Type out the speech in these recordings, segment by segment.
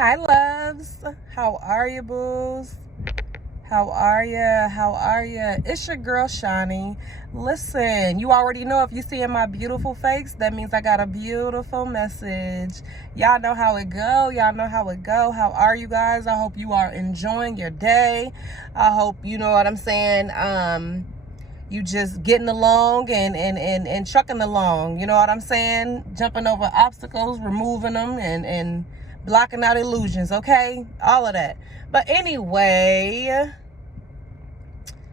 Hi, loves. How are you, boos? How are ya? How are ya? It's your girl, Shani. Listen, you already know if you see my beautiful face, that means I got a beautiful message. Y'all know how it go. Y'all know how it go. How are you guys? I hope you are enjoying your day. I hope, you know what I'm saying, you just getting along and trucking along. You know what I'm saying? Jumping over obstacles, removing them, and blocking out illusions, okay? All of that. But anyway,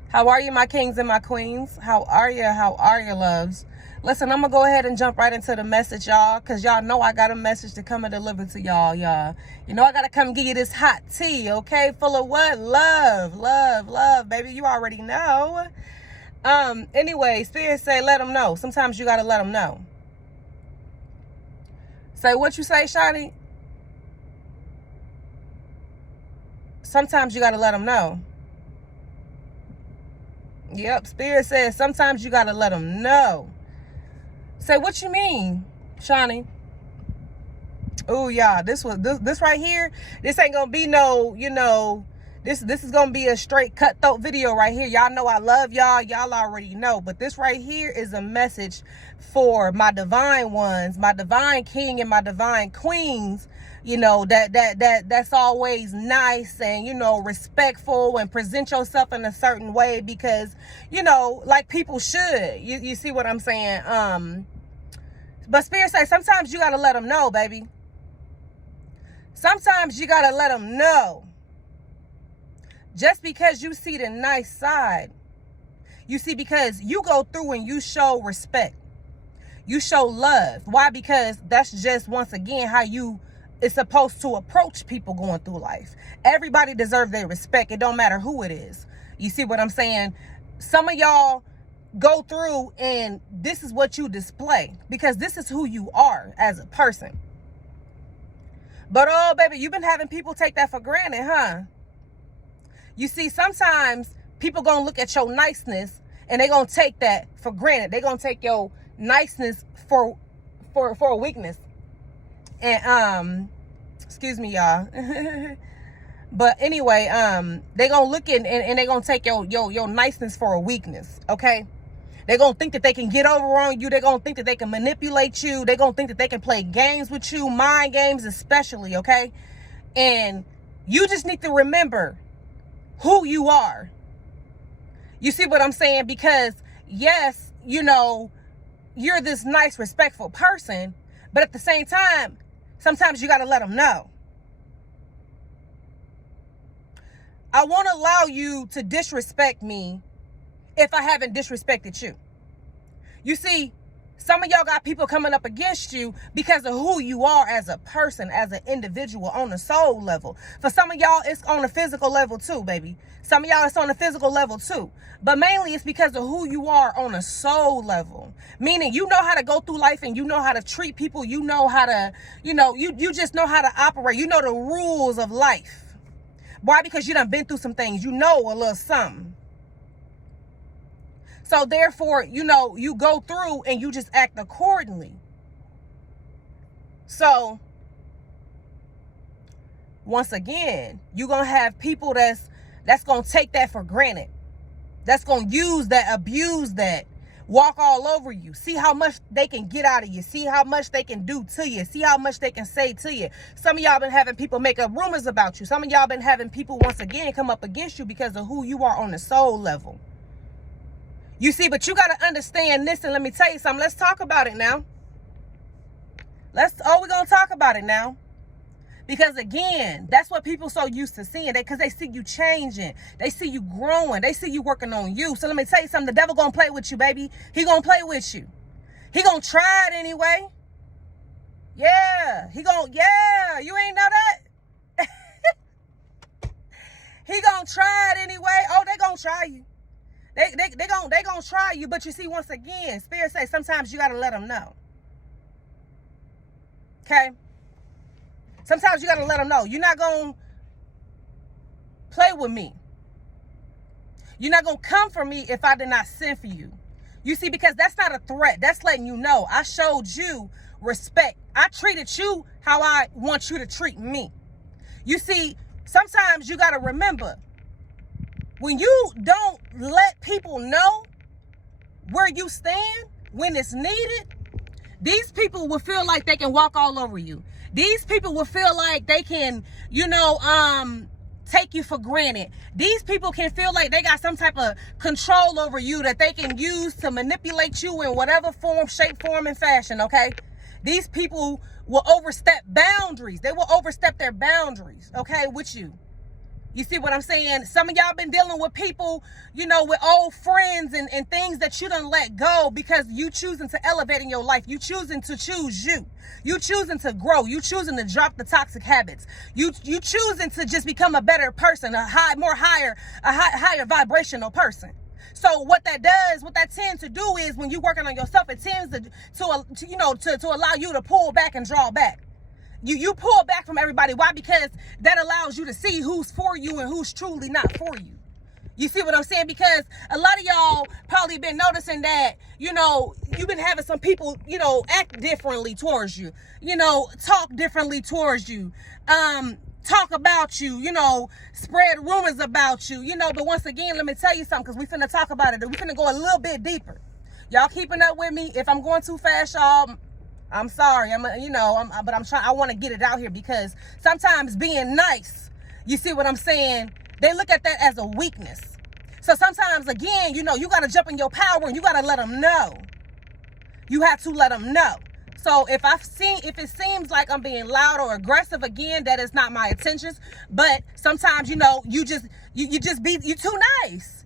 how are you, my kings and my queens? How are you? How are you, loves? Listen, I'm going to go ahead and jump right into the message, y'all, because y'all know I got a message to come and deliver to y'all. You know I got to come give you this hot tea, okay? Full of what? Love, love, love, baby. You already know. Anyway, Spirit say let them know. Sometimes you got to let them know. Say what you say, Shawty? Sometimes you got to let them know. Yep, Spirit says sometimes you got to let them know. Say what you mean, Shawty? Oh, yeah, this right here, this ain't going to be no, you know, this is going to be a straight cutthroat video right here. Y'all know I love y'all. Y'all already know. But this right here is a message for my divine ones, my divine king and my divine queens. You know, that's always nice and, you know, respectful and present yourself in a certain way because, you know, like people should. You see what I'm saying? But Spirit says sometimes you got to let them know, baby. Sometimes you got to let them know. Just because you see the nice side, you see, because you go through and you show respect. You show love. Why? Because that's just, once again, how you is supposed to approach people going through life. Everybody deserves their respect. It don't matter who it is. You see what I'm saying? Some of y'all go through and this is what you display because this is who you are as a person. But oh, baby, you've been having people take that for granted, huh? You see, sometimes people gonna look at your niceness and they gonna take that for granted. They gonna take your niceness for a weakness. And excuse me, y'all. But anyway, they gonna look in and they gonna take your niceness for a weakness, okay? They're gonna think that they can get over on you. They're gonna think that they can manipulate you. They're gonna think that they can play games with you, mind games especially, okay? And you just need to remember who you are. You see what I'm saying? Because yes, you know, you're this nice, respectful person, but at the same time, sometimes you got to let them know. I won't allow you to disrespect me if I haven't disrespected you. You see, some of y'all got people coming up against you because of who you are as a person, as an individual on the soul level. For some of y'all, it's on the physical level too, baby. Some of y'all, it's on the physical level too. But mainly it's because of who you are on a soul level. Meaning you know how to go through life and you know how to treat people. You know how to, you know, you just know how to operate. You know the rules of life. Why? Because you done been through some things. You know a little something. So therefore, you know, you go through and you just act accordingly. So once again, you're going to have people that's going to take that for granted. That's going to use that, abuse that, walk all over you. See how much they can get out of you. See how much they can do to you. See how much they can say to you. Some of y'all been having people make up rumors about you. Some of y'all been having people once again come up against you because of who you are on the soul level. You see, but you got to understand this, and let me tell you something. Let's talk about it now. We're going to talk about it now. Because again, that's what people so used to seeing, because they see you changing. They see you growing. They see you working on you. So let me tell you something. The devil going to play with you, baby. He going to play with you. He going to try it anyway. Yeah. Yeah. You ain't know that? He going to try it anyway. Oh, they going to try you. They gonna try you, but you see, once again, Spirit says sometimes you gotta let them know. Okay? Sometimes you gotta let them know. You're not gonna play with me. You're not gonna come for me if I did not send for you. You see, because that's not a threat. That's letting you know I showed you respect. I treated you how I want you to treat me. You see, sometimes you got to remember, when you don't let people know where you stand when it's needed, these people will feel like they can walk all over you. These people will feel like they can, take you for granted. These people can feel like they got some type of control over you that they can use to manipulate you in whatever form, shape, form, and fashion, okay? These people will overstep boundaries. They will overstep their boundaries, okay, with you. You see what I'm saying? Some of y'all been dealing with people, with old friends and things that you done let go because you choosing to elevate in your life. You choosing to choose you. You choosing to grow. You choosing to drop the toxic habits. You choosing to just become a better person, a higher vibrational person. So what that tends to do is when you're working on yourself, it tends to allow you to pull back and draw back. You pull back from everybody. Why? Because that allows you to see who's for you and who's truly not for you. You see what I'm saying? Because a lot of y'all probably been noticing that, you've been having some people, act differently towards you, talk differently towards you, talk about you, spread rumors about you, but once again, let me tell you something, because we finna talk about it. We finna go a little bit deeper. Y'all keeping up with me? If I'm going too fast, y'all, I'm sorry. I want to get it out here because sometimes being nice, you see what I'm saying? They look at that as a weakness. So sometimes, again, you got to jump in your power and you got to let them know. You have to let them know. So if it seems like I'm being loud or aggressive, again, that is not my intentions. But sometimes, you too nice. You're too nice,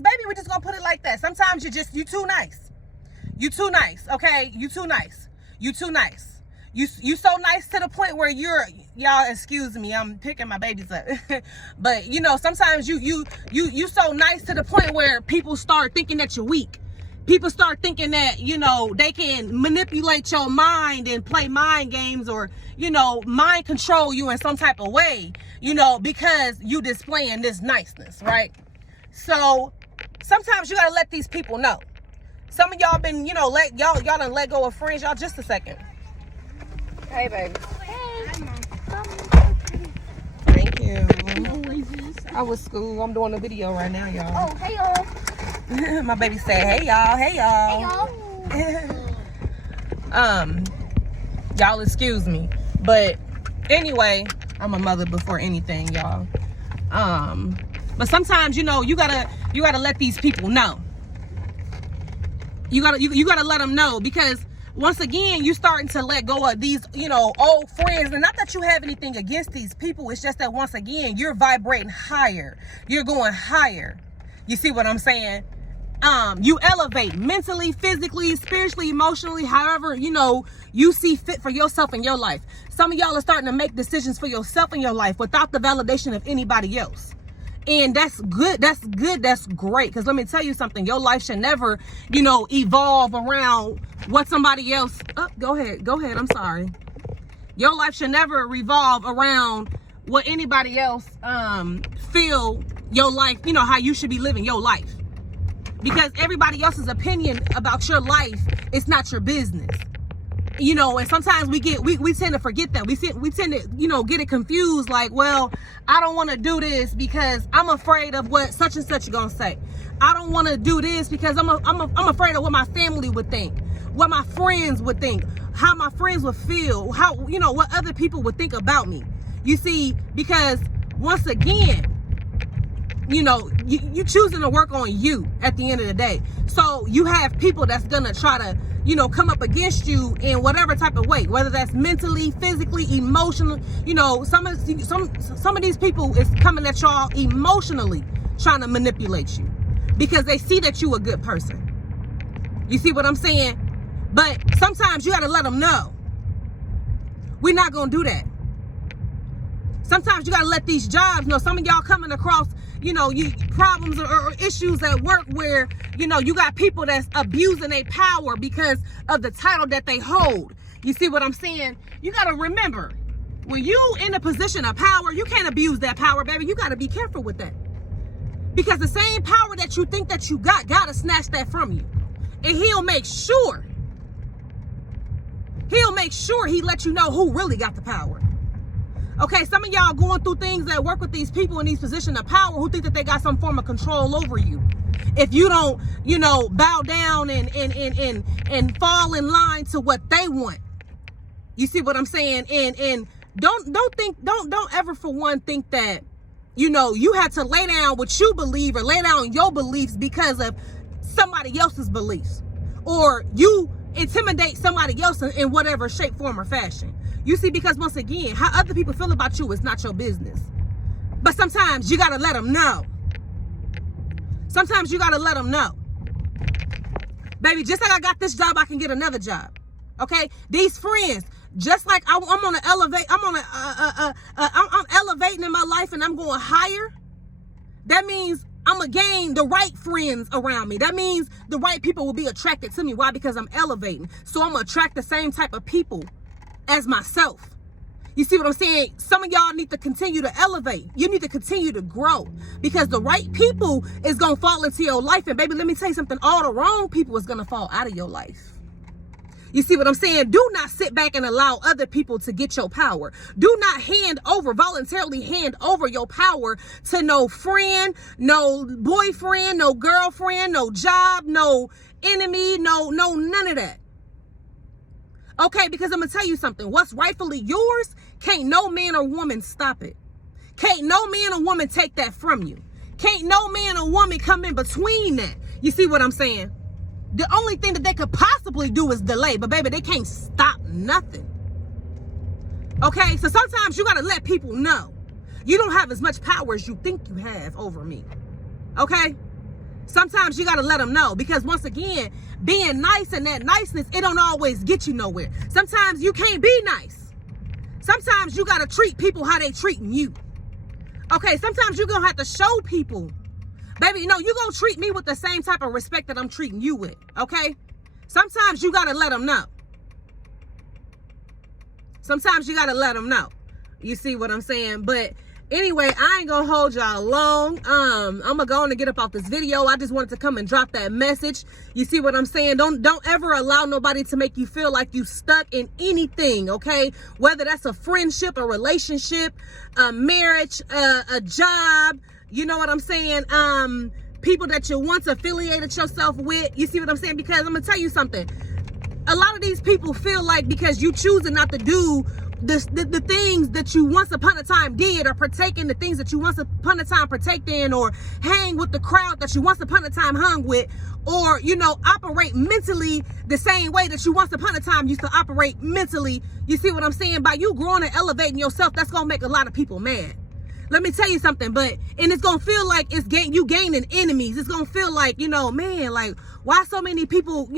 baby. We're just gonna put it like that. Sometimes you too nice. You too nice, okay? You too nice. You too nice. You so nice to the point where y'all excuse me, I'm picking my babies up. But sometimes you so nice to the point where people start thinking that you're weak. People start thinking that, they can manipulate your mind and play mind games or, mind control you in some type of way, because you displaying this niceness, right? So sometimes you got to let these people know. Some of y'all been, y'all done let go of friends. Y'all, just a second. Hey, baby. Hey. Thank you. I was school. I'm doing a video right now, y'all. Oh, hey, y'all. My baby said, hey, y'all. Hey, y'all. Hey, y'all. Y'all excuse me. But anyway, I'm a mother before anything, y'all. But sometimes, you gotta let these people know. You gotta let them know, because once again, you starting to let go of these, old friends. And not that you have anything against these people. It's just that once again, you're vibrating higher. You're going higher. You see what I'm saying? You elevate mentally, physically, spiritually, emotionally, however, you see fit for yourself in your life. Some of y'all are starting to make decisions for yourself in your life without the validation of anybody else. And that's good. That's good. That's great. Because let me tell you something. Your life should never, evolve around what somebody else. Oh, go ahead. I'm sorry. Your life should never revolve around what anybody else feel your life, how you should be living your life. Because everybody else's opinion about your life is not your business. And sometimes we tend to forget that. We tend to, get it confused. Like, well, I don't want to do this because I'm afraid of what such and such gonna say. I don't want to do this because I'm afraid of what my family would think, what my friends would think, how my friends would feel, how, what other people would think about me. You see, because once again, you choosing to work on you at the end of the day. So you have people that's gonna try to, come up against you in whatever type of way, whether that's mentally, physically, emotionally. Some of these people is coming at y'all emotionally, trying to manipulate you because they see that you a good person. You see what I'm saying? But sometimes you gotta let them know. We're not gonna do that. Sometimes you gotta let these jobs know. Some of y'all coming across, problems or issues at work where, you got people that's abusing their power because of the title that they hold. You see what I'm saying? You gotta remember, when you in a position of power, you can't abuse that power, baby. You gotta be careful with that. Because the same power that you think that you got, gotta snatch that from you. And he'll make sure he let you know who really got the power. Okay, some of y'all going through things that work with these people in these positions of power who think that they got some form of control over you. If you don't, bow down and fall in line to what they want. You see what I'm saying? And don't ever for one think that, you had to lay down what you believe or lay down your beliefs because of somebody else's beliefs, or you intimidate somebody else in whatever shape, form, or fashion. You see, because once again, how other people feel about you is not your business. But sometimes you got to let them know. Sometimes you got to let them know. Baby, just like I got this job, I can get another job. Okay? These friends, just like I'm on an elevate, I'm elevating in my life and I'm going higher. That means I'm going to gain the right friends around me. That means the right people will be attracted to me. Why? Because I'm elevating. So I'm going to attract the same type of people as myself. You see what I'm saying? Some of y'all need to continue to elevate. You need to continue to grow, because the right people is going to fall into your life. And baby, let me tell you something. All the wrong people is going to fall out of your life. You see what I'm saying? Do not sit back and allow other people to get your power. Do not voluntarily hand over your power to no friend, no boyfriend, no girlfriend, no job, no enemy, no none of that. Okay, because I'm going to tell you something. What's rightfully yours, can't no man or woman stop it. Can't no man or woman take that from you. Can't no man or woman come in between that. You see what I'm saying? The only thing that they could possibly do is delay. But baby, they can't stop nothing. Okay, so sometimes you got to let people know you don't have as much power as you think you have over me. Okay? Sometimes you got to let them know, because once again, being nice and that niceness, it don't always get you nowhere. Sometimes you can't be nice. Sometimes you got to treat people how they treating you. Okay, sometimes you're going to have to show people, baby, you're going to treat me with the same type of respect that I'm treating you with. Okay? Sometimes you got to let them know. Sometimes you got to let them know. You see what I'm saying? But anyway, I ain't gonna hold y'all long. I'm gonna go on and get up off this video. I just wanted to come and drop that message. You see what I'm saying? Don't ever allow nobody to make you feel like you stuck in anything, okay? Whether that's a friendship, a relationship, a marriage, a job, you know what I'm saying? People that you once affiliated yourself with. You see what I'm saying? Because I'm gonna tell you something. A lot of these people feel like because you choosing not to do the things that you once upon a time did, or partake in the things that you once upon a time partake in, or hang with the crowd that you once upon a time hung with, or operate mentally the same way that you once upon a time used to operate mentally. You see what I'm saying? By you growing and elevating yourself, that's gonna make a lot of people mad. Let me tell you something, and it's gonna feel like you gaining enemies. It's gonna feel like, man, like, why so many people,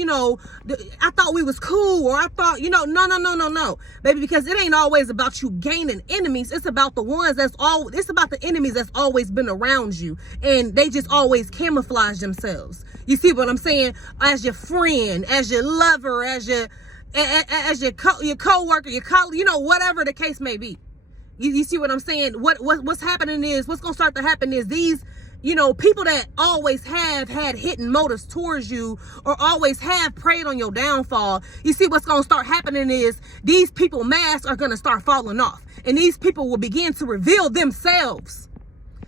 I thought we was cool, or I thought, no, baby, because it ain't always about you gaining enemies. It's about it's about the enemies that's always been around you, and they just always camouflage themselves. You see what I'm saying? As your friend, as your lover, as your co-worker, your colleague, whatever the case may be. You see what I'm saying? What's happening is, what's going to start to happen is these, people that always have had hidden motives towards you, or always have preyed on your downfall. You see what's going to start happening is these people masks are going to start falling off, and these people will begin to reveal themselves.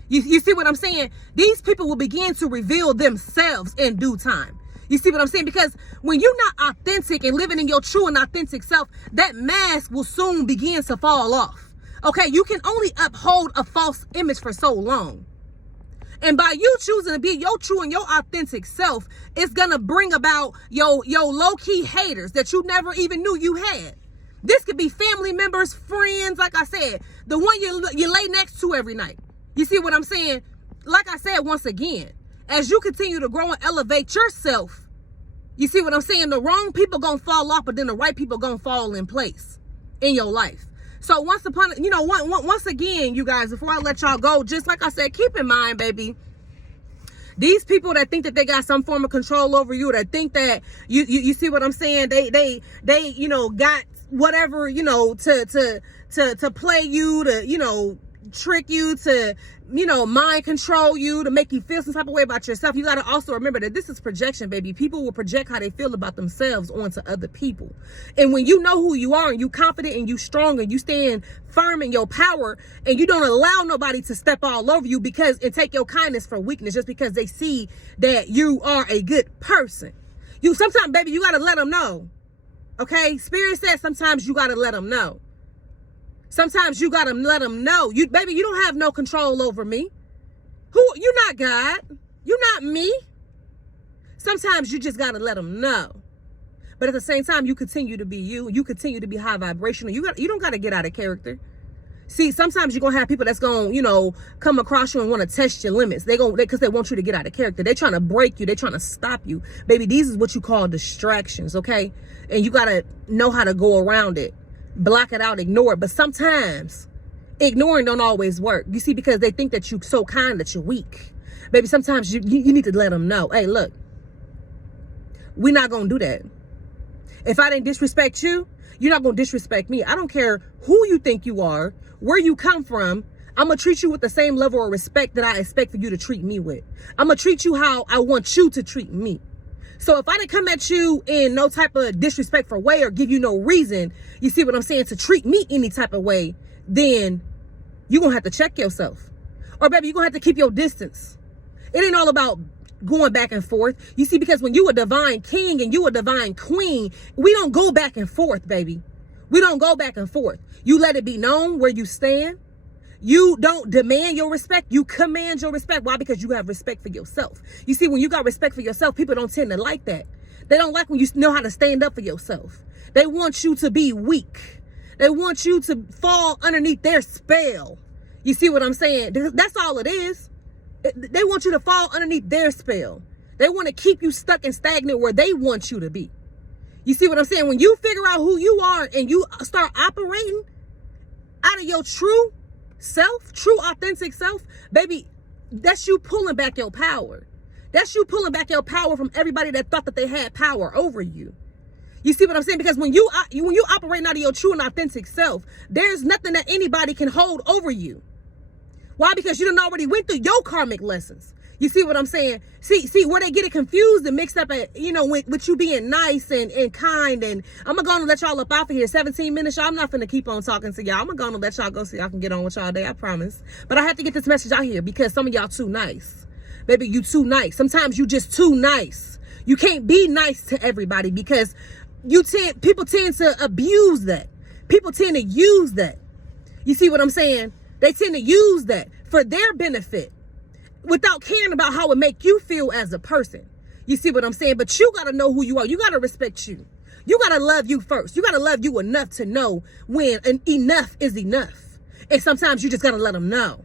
You see what I'm saying? These people will begin to reveal themselves in due time. You see what I'm saying? Because when you're not authentic and living in your true and authentic self, that mask will soon begin to fall off. Okay, you can only uphold a false image for so long. And by you choosing to be your true and your authentic self, it's going to bring about your low-key haters that you never even knew you had. This could be family members, friends, like I said, the one you lay next to every night. You see what I'm saying? Like I said, once again, as you continue to grow and elevate yourself, you see what I'm saying? The wrong people going to fall off, but then the right people going to fall in place in your life. So once again, you guys, before I let y'all go, just like I said, keep in mind, baby, these people that think that they got some form of control over you, that think that you see what I'm saying, they got whatever, to play you, to trick you, to, you know, mind control you, to make you feel some type of way about yourself. You got to also remember that this is projection, baby. People will project how they feel about themselves onto other people. And when you know who you are, and you confident, and you strong, and you stand firm in your power, and you don't allow nobody to step all over you and take your kindness for weakness just because they see that you are a good person. Sometimes, baby, you got to let them know. Okay? Spirit says sometimes you got to let them know. Sometimes you got to let them know. Baby, you don't have no control over me. You're not God. You're not me. Sometimes you just got to let them know. But at the same time, you continue to be you. You continue to be high vibrational. You don't got to get out of character. See, sometimes you're going to have people that's going to, you know, come across you and want to test your limits. Because they want you to get out of character. They're trying to break you. They're trying to stop you. Baby, these is what you call distractions, okay? And you got to know how to go around it. Block it out, ignore it. But sometimes ignoring don't always work. You see, because they think that you're so kind that you're weak. Baby, sometimes you need to let them know, hey, look, we're not going to do that. If I didn't disrespect you, you're not going to disrespect me. I don't care who you think you are, where you come from. I'm going to treat you with the same level of respect that I expect for you to treat me with. I'm going to treat you how I want you to treat me. So if I didn't come at you in no type of disrespectful way or give you no reason, you see what I'm saying, to treat me any type of way, then you're going to have to check yourself. Or baby, you're going to have to keep your distance. It ain't all about going back and forth. You see, because when you a divine king and you a divine queen, we don't go back and forth, baby. We don't go back and forth. You let it be known where you stand. You don't demand your respect. You command your respect. Why? Because you have respect for yourself. You see, when you got respect for yourself, people don't tend to like that. They don't like when you know how to stand up for yourself. They want you to be weak. They want you to fall underneath their spell. You see what I'm saying? That's all it is. They want you to fall underneath their spell. They want to keep you stuck and stagnant where they want you to be. You see what I'm saying? When you figure out who you are and you start operating out of your true self, true authentic self, baby, that's you pulling back your power. That's you pulling back your power from everybody that thought that they had power over you. You see what I'm saying? Because when you operate out of your true and authentic self, there's nothing that anybody can hold over you. Why? Because you done already went through your karmic lessons. You see what I'm saying? See where they get it confused and mixed up at, you know, with you being nice and kind. And I'm going to let y'all up off of here. 17 minutes, y'all. I'm not finna keep on talking to y'all. I'm going to let y'all go so y'all can get on with y'all day. I promise. But I have to get this message out here because some of y'all too nice. Baby, you too nice. Sometimes you just too nice. You can't be nice to everybody because people tend to abuse that. People tend to use that. You see what I'm saying? They tend to use that for their benefit without caring about how it make you feel as a person. You see what I'm saying? But you got to know who you are. You got to respect you. You got to love you first. You got to love you enough to know when enough is enough. And sometimes you just got to let them know.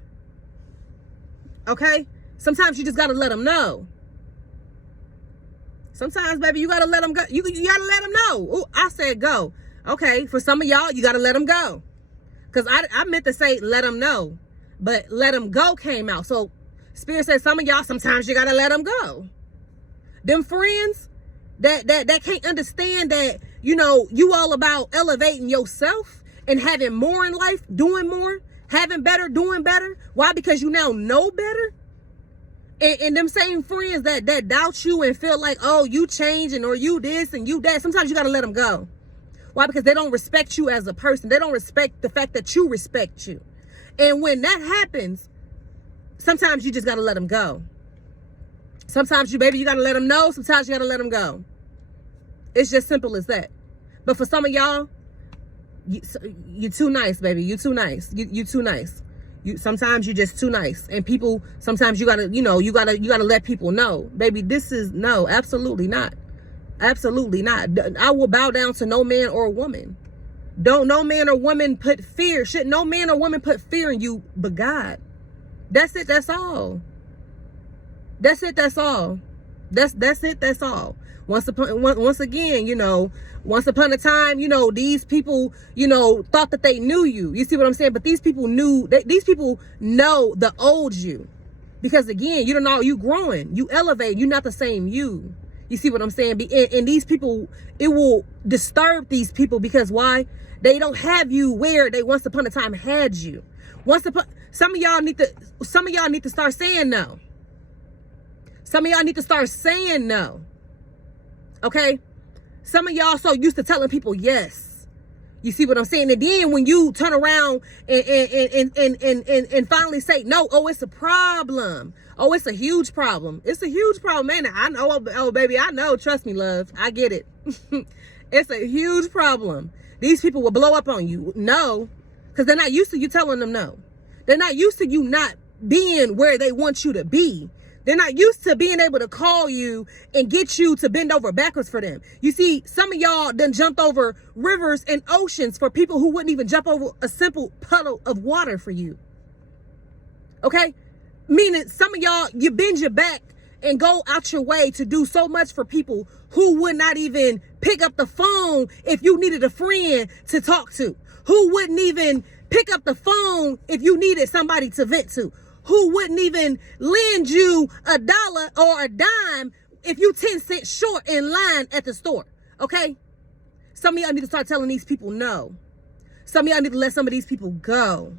Okay? Sometimes you just got to let them know. Sometimes, baby, you got to let them go. You got to let them know. Ooh, I said go. Okay, for some of y'all, you got to let them go. Because I meant to say let them know. But let them go came out. So Spirit says some of y'all, sometimes you got to let them go. Them friends that can't understand that, you know, you all about elevating yourself and having more in life, doing more, having better, doing better. Why? Because you now know better. And them same friends that doubt you and feel like, oh, you changing or you this and you that. Sometimes you got to let them go. Why? Because they don't respect you as a person. They don't respect the fact that you respect you. And when that happens, sometimes you just got to let them go. Sometimes you got to let them know. Sometimes you got to let them go. It's just simple as that. But for some of y'all, you too nice, baby. You too nice. You too nice. Sometimes you're just too nice. And people, sometimes you got to, you got to let people know, baby, this is no, absolutely not. Absolutely not. I will bow down to no man or woman. Don't no man or woman put fear. Should no man or woman put fear in you but God. That's it. That's all. That's it. That's all. That's it. That's all. Once again, once upon a time, these people, thought that they knew you. You see what I'm saying? But these people know the old you. Because again, you don't know, you growing, you elevate, you're not the same you. You see what I'm saying? And these people, it will disturb these people because why? They don't have you where they once upon a time had you. Some of y'all need to start saying no. Some of y'all need to start saying no. Okay? Some of y'all so used to telling people yes. You see what I'm saying? And then when you turn around and finally say no, oh, it's a problem. Oh, it's a huge problem. It's a huge problem, man. I know, oh, baby, I know. Trust me, love. I get it. It's a huge problem. These people will blow up on you. No, because they're not used to you telling them no. They're not used to you not being where they want you to be. They're not used to being able to call you and get you to bend over backwards for them. You see, some of y'all done jumped over rivers and oceans for people who wouldn't even jump over a simple puddle of water for you. Okay? Meaning some of y'all, you bend your back and go out your way to do so much for people who would not even pick up the phone if you needed a friend to talk to. Who wouldn't even pick up the phone if you needed somebody to vent to. Who wouldn't even lend you $1 or a dime if you 10 cents short in line at the store. Okay? Some of y'all need to start telling these people no. Some of y'all need to let some of these people go.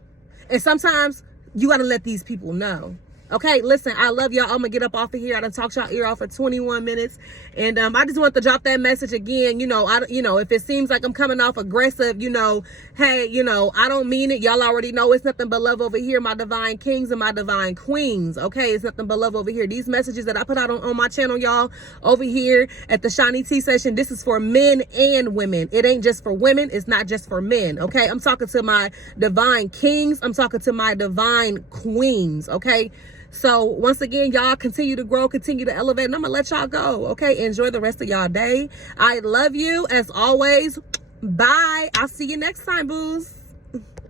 And sometimes you got to let these people know. Okay, listen, I love y'all. I'm gonna get up off of here. I done talked y'all ear off for 21 minutes. And I just want to drop that message again. If it seems like I'm coming off aggressive, hey, I don't mean it. Y'all already know it's nothing but love over here, my divine kings and my divine queens. Okay, it's nothing but love over here. These messages that I put out on my channel, y'all, over here at the Shani T session, this is for men and women. It ain't just for women. It's not just for men. Okay, I'm talking to my divine kings. I'm talking to my divine queens. Okay. So once again, y'all continue to grow, continue to elevate, and I'm gonna let y'all go. Okay, enjoy the rest of y'all day. I love you as always. Bye. I'll see you next time, boos.